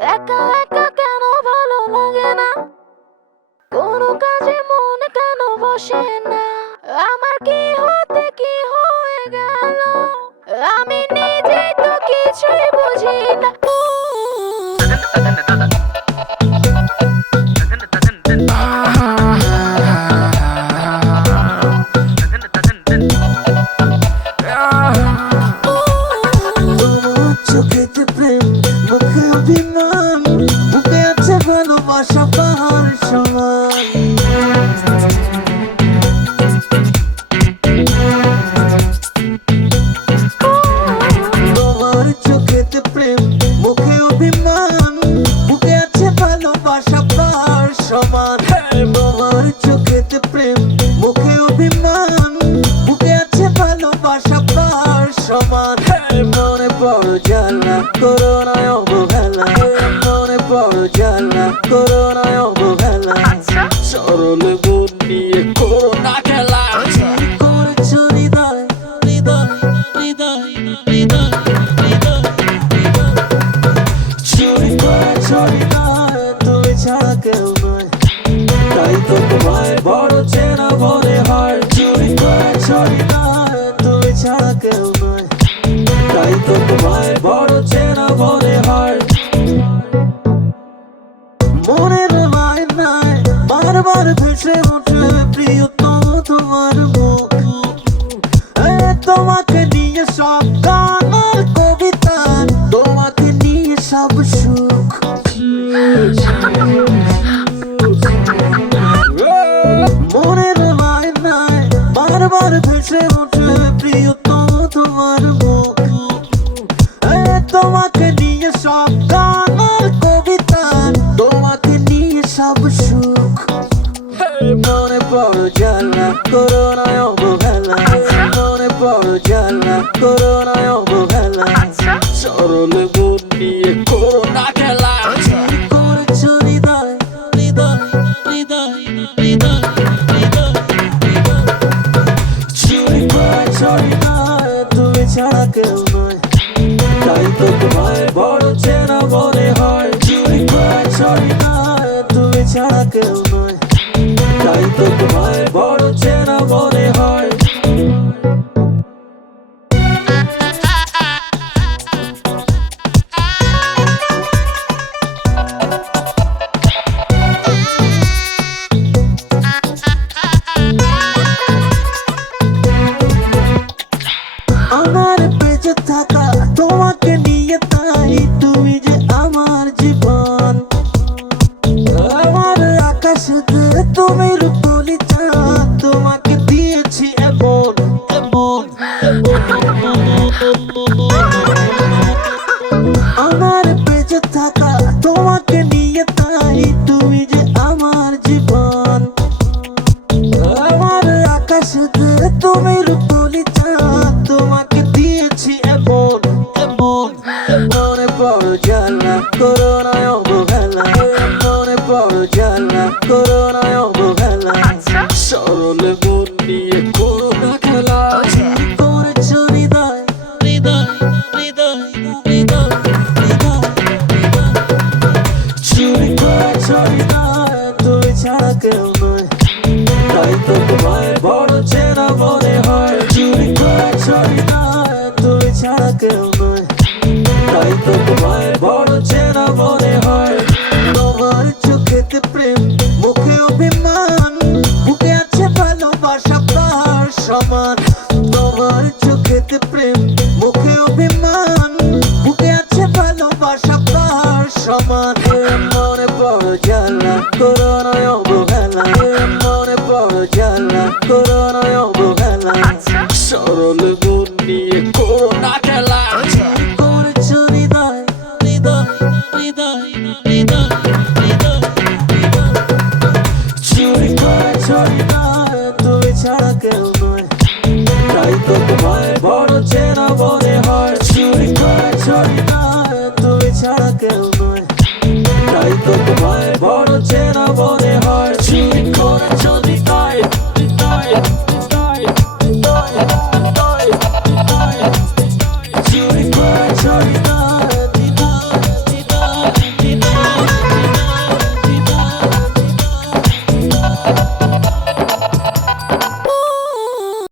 একা একা কেন ভালো লাগে না, কোনো কাজে মন কেন বসে না, আমার কি হতে কি হয়ে গেল, আমি নিজেই তো কিছুই বুঝি না। চোখেতে প্রেম, মুখে অভিমান, বুকে আছে ভালোবাসা পাহাড় সমান। তোমার চোখেতে প্রেম, মুখে অভিমান, বুকে আছে ভালোবাসা পাহাড় সমান। তোমার চোখেতে প্রেম, মুখে অভিমান, বুকে আছে ভালোবাসা পাহাড় সমান। মনে বড় জ্বালা, করো না অবহেলা, মনে বড় জ্বালা, করো না অবহেলা, সরল মন নিয়ে করো না খেলা। করেছ হৃদয় হৃদয় হৃদয় হৃদয় হৃদয় হৃদয়, চুরি করেছ হৃদয়, তুমি ছাড়া কেউ নয়, তাই তো তোমায় বড় চেনা মনে হয়। চুরি করেছ হৃদয়, তুমি ছাড়া কেউ নয়, তাই তো তোমায় বড় চেনা মনে হয়। মনের মায়নায় বারবার ভেসে ওঠে প্রিয়তম তোমার মুখ, তোমাকে নিয়ে সব গান আর কবিতা, তোমাকে নিয়ে সব সুখ। মনের মায়নায় বারবার ভেসে ওঠে প্রিয়তম তোমার মুখ, তোমাকে নিয়ে সব গান আর কবিতা, তোমাকে নিয়ে সব সুখ। মনে বড় জ্বালা, করো না অবহেলা, মনে বড় জ্বালা, করো না অবহেলা, সরল মন নিয়ে করো না খেলা। করেছ হৃদয় হৃদয় হৃদয় হৃদয় হৃদয় হৃদয়, চুরি করেছ হৃদয়, তুমি ছাড়া কেউ নয়, তাই তো তোমায় বড় চেনা মনে হয়। চুরি করেছ হৃদয়, তুমি ছাড়া কেউ নয়, তাই তো তোমায় বড় চেনা মনে হয়। আমার বেঁচে থাকা তোমাকে নিয়ে, তাই তুমি যে আমার জীবন, আমার আকাশেতে তুমি রূপলি চাঁদ, তোমাকে দিয়েছি এমন এমন আমার বেঁচে থাকা তোমাকে নিয়ে, তাই তুমি যে আমার জীবন, আমার আকাশেতে তুমি রূপলি চাঁদ, তোমাকে দিয়েছি এমন এমন। মনে বড় জ্বালা, করো না অবহেলা, মনে বড় জ্বালা, করো না অবহেলা, সরল মন নিয়ে করো না খেলা। করেছ হৃদয় হৃদয় হৃদয় হৃদয় হৃদয় হৃদয়, চুরি করেছ হৃদয়, তুমি ছাড়া কেউ নয়, তাই তো তোমায় বড় চেনা মনে হয়। চুরি করেছ হৃদয়, তুমি ছাড়া কেউ নয়, তাই তো তোমায় বড় চেনা মনে হয়। তোমার চোখেতে প্রেম, মুখে অভিমান, বুকে আছে ভালোবাসা পাহাড় সমান। তোমার চোখেতে প্রেম, মুখে অভিমান, বুকে আছে ভালোবাসা পাহাড় সমান। মনে বড় জ্বালা, করো না অবহেলা, মনে বড় জ্বালা, করো না অবহেলা, সরল মন নিয়ে করো না খেলা। করেছ হৃদয় হৃদয় হৃদয় হৃদয় হৃদয় হৃদয়, চুরি করেছ হৃদয়, তুমি ছাড়া কেউ নয়, তাই তো তোমায় বড় চেনা মনে হয়। চুরি করেছ হৃদয়, তুমি ছাড়া কেউ নয়, তাই তো তোমায়